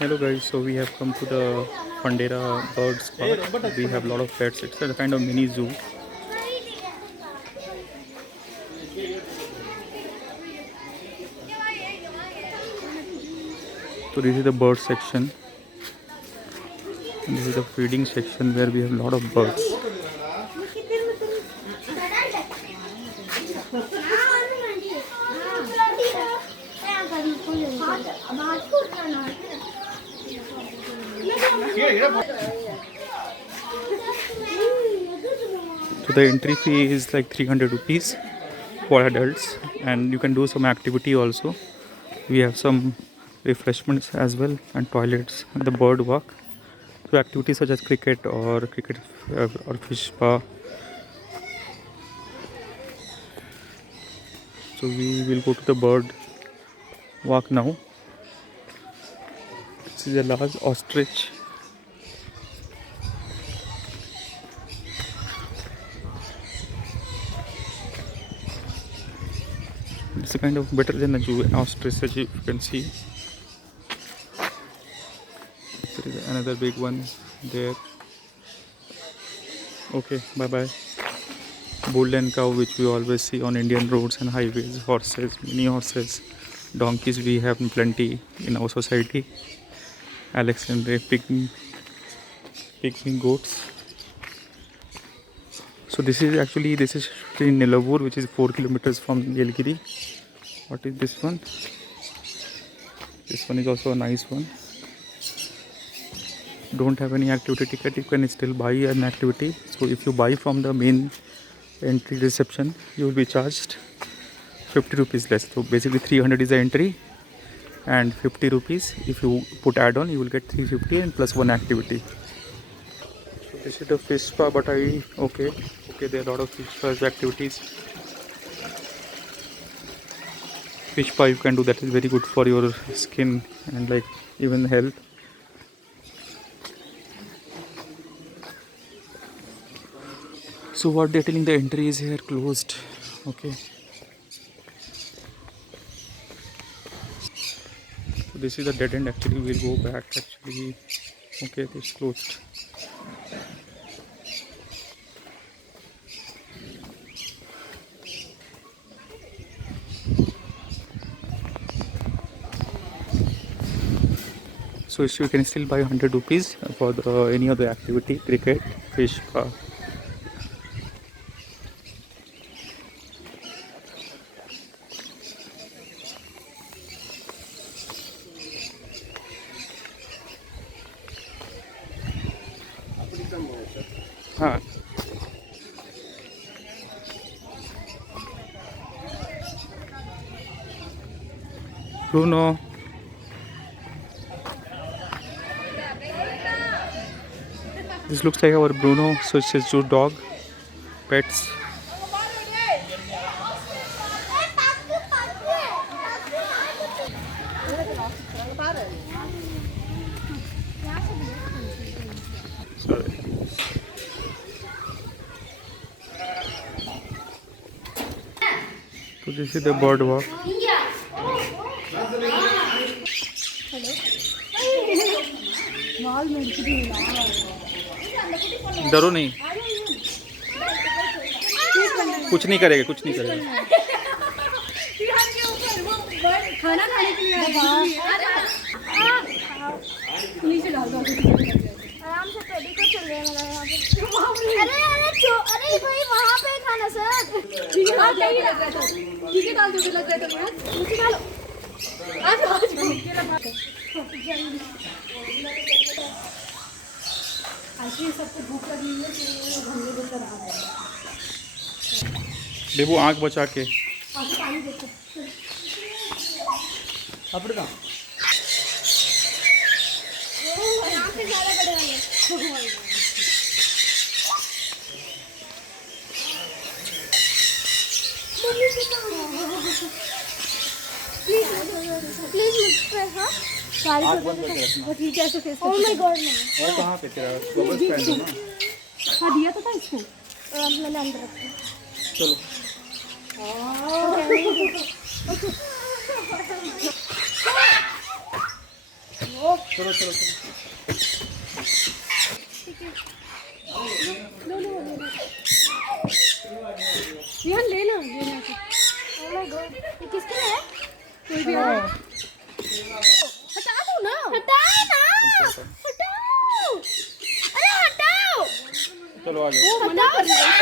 Hello guys, so we have come to the Fundera birds park. We have a lot of pets. It's a kind of mini zoo. So this is the bird section. And this is the feeding section where we have a lot of birds. So the entry fee is like 300 rupees for adults, and you can do some activity also. We have some refreshments as well and toilets and the bird walk. So activities such as cricket or fish spa. So we will go to the bird walk now. This is a large ostrich. It's a kind of better than a zoo, an ostrich, as you can see. There is another big one there. Okay, bye bye. Bull and cow, which we always see on Indian roads and highways. Horses, mini horses, donkeys we have plenty in our society. Alexandria pygmy goats. So this is in Nilavur, which is 4 kilometers from Yelagiri. What is this one? This one is also a nice one. Don't have any activity ticket, you can still buy an activity. So if you buy from the main entry reception, you will be charged 50 rupees less. So basically 300 is the entry and 50 rupees. If you put add-on, you will get 350 and plus one activity. So this is the fish spa, but okay, there are a lot of fish spa activities. Fish spa you can do, that is very good for your skin and like even health. So what they're telling, the entry is here closed. Okay. So this is the dead end. Actually, we'll go back. Actually, okay, it's closed. So you can still buy 100 rupees for any other activity, cricket, fish spa. हाँ Bruno. This looks like our Bruno, so it's a zoo dog, pets. Sorry. So this is the bird walk. डरो नहीं, कुछ नहीं करेगा, कुछ नहीं करेगा। खाना खाने के लिए नीचे डाल दो, आराम से पेडी को चल रहे हैं मेरा यहाँ पे। अरे भाई वहाँ पे खाना सर, ठीक है डाल दो, ठीक है डाल दो, लग रहा है तो यार नीचे डालो। आज सबको भूख लगी है तो घूमने को चला रहे हैं। देखो आँख बचा के पानी देखो अपने का यहाँ पे ज़्यादा बड़े वाले। प्लीज मुझ पे हाँ सारी वो ठीक है ऐसे फेस। ओह माय गॉड नहीं। और कहाँ पे तेरा बबल्स पेन है ना? हाँ दिया तो था इसको, मैंने अंदर रखा। चलो चलो चलो चलो। यहाँ ले लो ये ये किसके लिए है? कोई भी हटा दो ना, हटाओ ना, हटाओ, अरे हटाओ। चलो आगे। वो मना कर रही है।